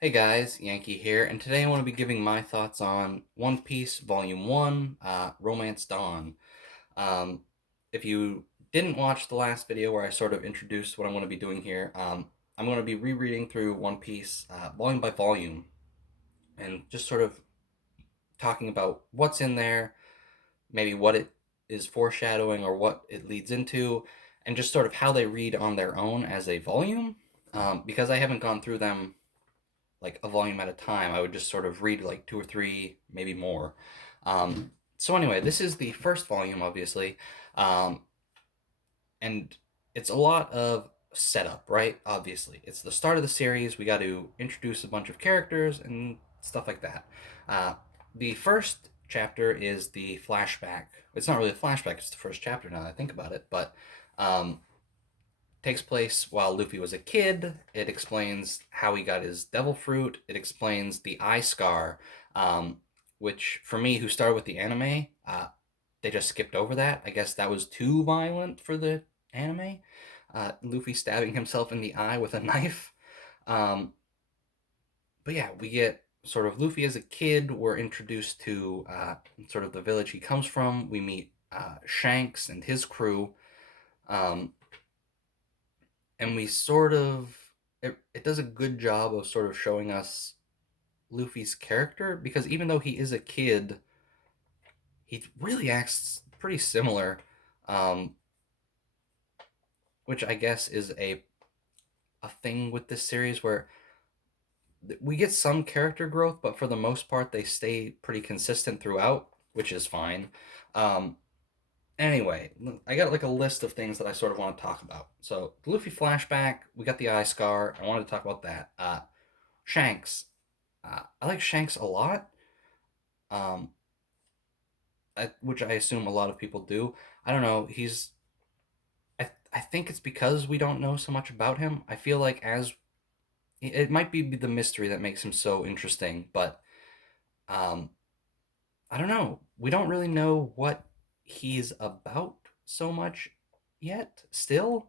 Hey guys, Yankee here, and today I want to be giving my thoughts on One Piece Volume 1, Romance Dawn. Um, if you didn't watch the last video where I sort of introduced what I'm going to be doing here, I'm going to be rereading through One Piece volume by volume and just sort of talking about what's in there, maybe what it is foreshadowing or what it leads into, and just sort of how they read on their own as a volume. Because I haven't gone through them like a volume at a time. I would just sort of read like two or three, maybe more. So anyway, this is the first volume, obviously, um, and it's a lot of setup, right? Obviously, it's the start of the series. We got to introduce a bunch of characters and stuff like that. Uh, the first chapter is the flashback. It's not really a flashback; it's the first chapter now that I think about it, but um, takes place while Luffy was a kid. It explains how he got his devil fruit. It explains the eye scar, um, which for me, who started with the anime, they just skipped over that. I guess that was too violent for the anime. Luffy stabbing himself in the eye with a knife. Um, but yeah, we get sort of Luffy as a kid. We're introduced to sort of the village he comes from. We meet Shanks and his crew. Um, and we sort of it does a good job of sort of showing us Luffy's character because even though he is a kid, he really acts pretty similar, um, which I guess is a thing with this series where we get some character growth, but for the most part they stay pretty consistent throughout, which is fine. Um, Anyway, I got like a list of things that I sort of want to talk about. So the Luffy flashback, we got the eye scar. I wanted to talk about that. Shanks. I like Shanks a lot, um, which I assume a lot of people do. I don't know. I think it's because we don't know so much about him. I feel like as it might be the mystery that makes him so interesting, but um, I don't know. We don't really know what he's about so much yet. Still,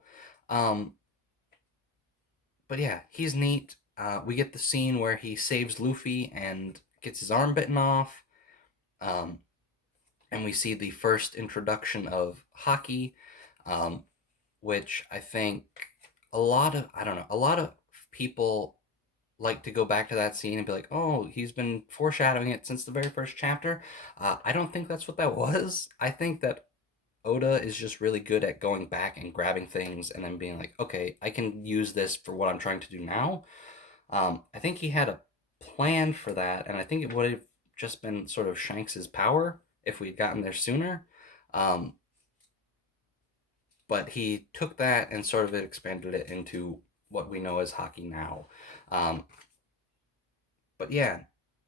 um, but yeah, he's neat. We get the scene where he saves Luffy and gets his arm bitten off. Um, and we see the first introduction of Haki, um, which I think I don't know, a lot of people like to go back to that scene and be like, oh, he's been foreshadowing it since the very first chapter. I don't think that's what that was. I think that Oda is just really good at going back and grabbing things and then being like, okay, I can use this for what I'm trying to do now. I think he had a plan for that, and I think it would have just been sort of Shanks's power if we'd gotten there sooner. Um, but he took that and sort of expanded it into what we know as Haki now. Um, but yeah,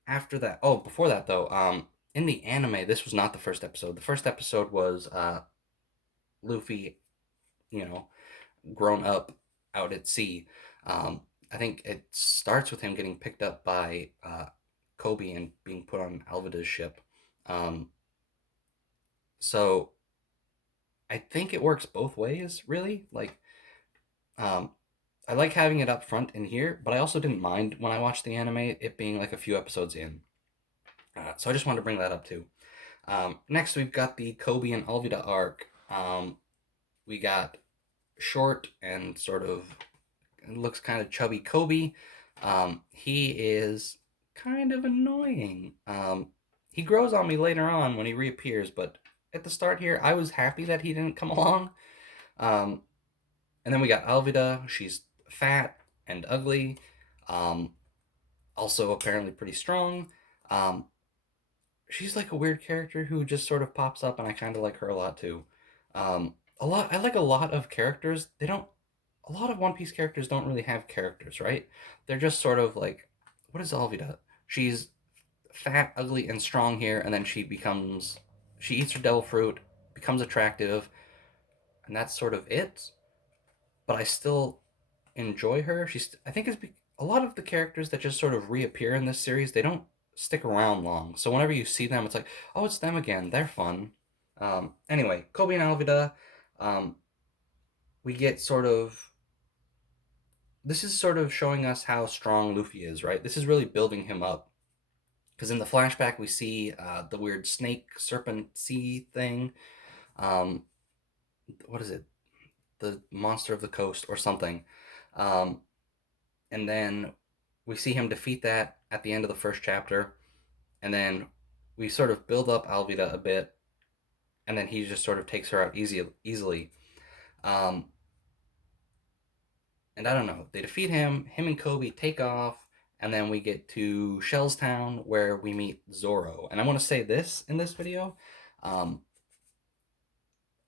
after that, oh, before that though, in the anime, this was not the first episode. The first episode was Luffy, you know, grown up out at sea. Um, I think it starts with him getting picked up by Kobe and being put on Alvida's ship. Um, so I think it works both ways, really. Like, um, I like having it up front in here, but I also didn't mind when I watched the anime it being like a few episodes in. So I just wanted to bring that up too. Next, we've got the Kobe and Alvida arc. We got short and sort of looks kind of chubby Kobe. He is kind of annoying. He grows on me later on when he reappears, but at the start here, I was happy that he didn't come along. Um, and then we got Alvida. She's fat and ugly. Um, Also apparently pretty strong. Um, she's like a weird character who just sort of pops up, and I kind of like her a lot too. A lot. I like a lot of characters. They don't. A lot of One Piece characters don't really have characters, right? They're just sort of like, what is Alvida? She's fat, ugly, and strong here, and then she eats her devil fruit, becomes attractive, and that's sort of it. But I still enjoy her. I think a lot of the characters that just sort of reappear in this series, they don't stick around long. So whenever you see them, it's like, oh, it's them again. They're fun. Anyway, Kobe and Alvida, um, we get sort of this is sort of showing us how strong Luffy is, right? This is really building him up. Because in the flashback, we see the weird snake serpent sea thing. Um, what is it? The monster of the coast or something. Um, and then we see him defeat that at the end of the first chapter. And then we sort of build up Alvida a bit. And then he just sort of takes her out easily. Um, and I don't know. They defeat him. Him and Kobe take off. And then we get to Shellstown where we meet Zoro. And I want to say this in this video. Um,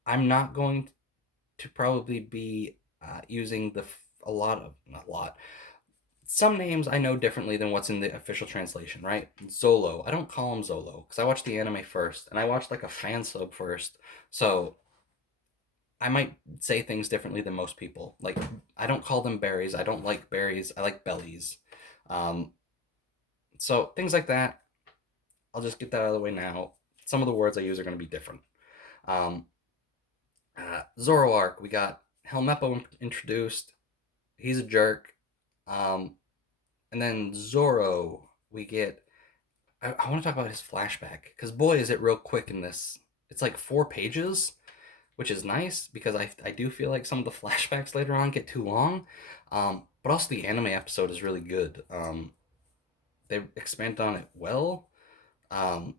I'm not going to probably be using a lot of, not a lot, some names I know differently than what's in the official translation, right? Zolo. I don't call him Zolo because I watched the anime first and I watched like a fan sub first. So I might say things differently than most people. Like, I don't call them berries. I don't like berries. I like bellies. Um, so things like that, I'll just get that out of the way now. Some of the words I use are going to be different. Um, Zoroark, we got Helmeppo introduced. He's a jerk. Um, and then Zoro, we get. I want to talk about his flashback because boy, is it real quick in this. It's like 4 pages, which is nice because I do feel like some of the flashbacks later on get too long. But also the anime episode is really good. They expand on it well. Um,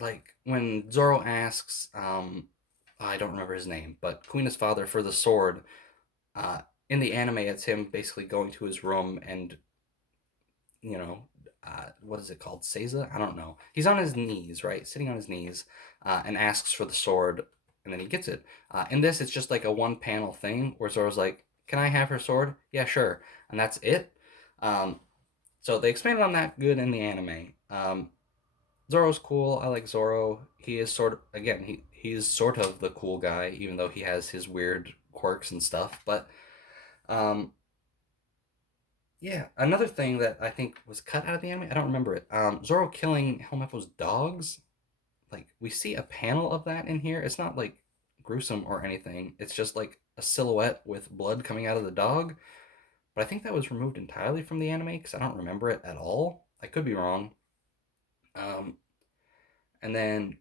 like when Zoro asks, I don't remember his name, but Kuina's father for the sword. Uh, in the anime, it's him basically going to his room and, you know, what is it called? Seiza? I don't know. He's on his knees, right? Sitting on his knees, and asks for the sword, and then he gets it. In this, it's just like a one panel thing where Zoro's like, "Can I have her sword?" "Yeah, sure," and that's it. Um, so they expanded on that good in the anime. Zoro's cool. I like Zoro. He is sort of, again, he's sort of the cool guy, even though he has his weird quirks and stuff. But um, yeah, another thing that I think was cut out of the anime, I don't remember it. Zoro killing Helmeppo's dogs. Like we see a panel of that in here. It's not like gruesome or anything. It's just like a silhouette with blood coming out of the dog. But I think that was removed entirely from the anime because I don't remember it at all. I could be wrong. Um, and then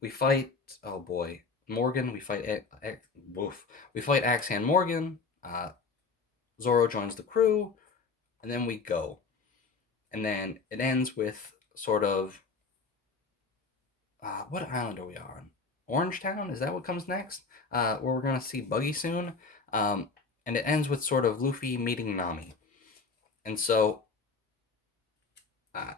we fight. Oh boy, Morgan. We fight. Woof. We fight Axan Morgan. Zoro joins the crew, and then we go. And then it ends with sort of what island are we on? Orangetown? Is that what comes next? Where we're gonna see Buggy soon. Um, and it ends with sort of Luffy meeting Nami. And so uh,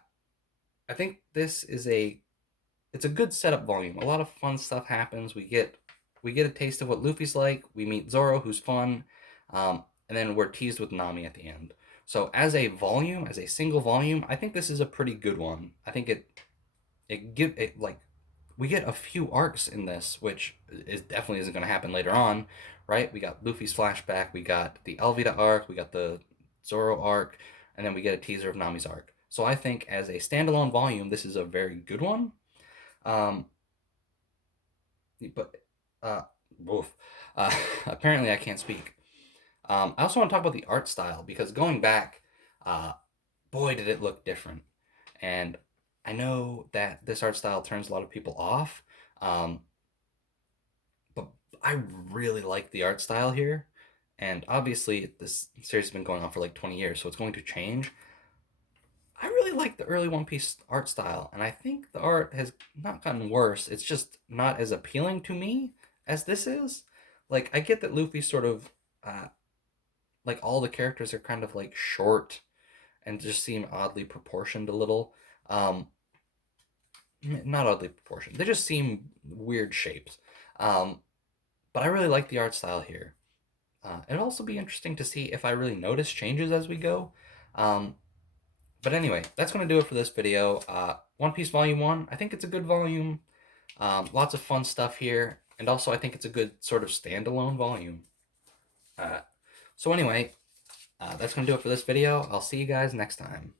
I think this is it's a good setup volume. A lot of fun stuff happens. We get a taste of what Luffy's like. We meet Zoro, who's fun, and then we're teased with Nami at the end. So as a volume, as a single volume, I think this is a pretty good one. I think it like we get a few arcs in this, which is definitely isn't going to happen later on, right? We got Luffy's flashback, we got the Alvida arc, we got the Zoro arc, and then we get a teaser of Nami's arc. So I think as a standalone volume, this is a very good one. Um, but uh, woof. Apparently, I can't speak. I also want to talk about the art style because going back, uh, boy, did it look different. And I know that this art style turns a lot of people off, um, but I really like the art style here. And obviously, this series has been going on for like 20 years, so it's going to change. I really like the early One Piece art style, and I think the art has not gotten worse. It's just not as appealing to me as this is. Like, I get that Luffy's sort of, uh, like, all the characters are kind of like short and just seem oddly proportioned a little. Um, Not oddly proportioned. They just seem weird shapes. Um, but I really like the art style here. It'll also be interesting to see if I really notice changes as we go. Um, but anyway, that's going to do it for this video. One Piece Volume 1, I think it's a good volume. Lots of fun stuff here. And also, I think it's a good sort of standalone volume. Uh, so anyway, that's going to do it for this video. I'll see you guys next time.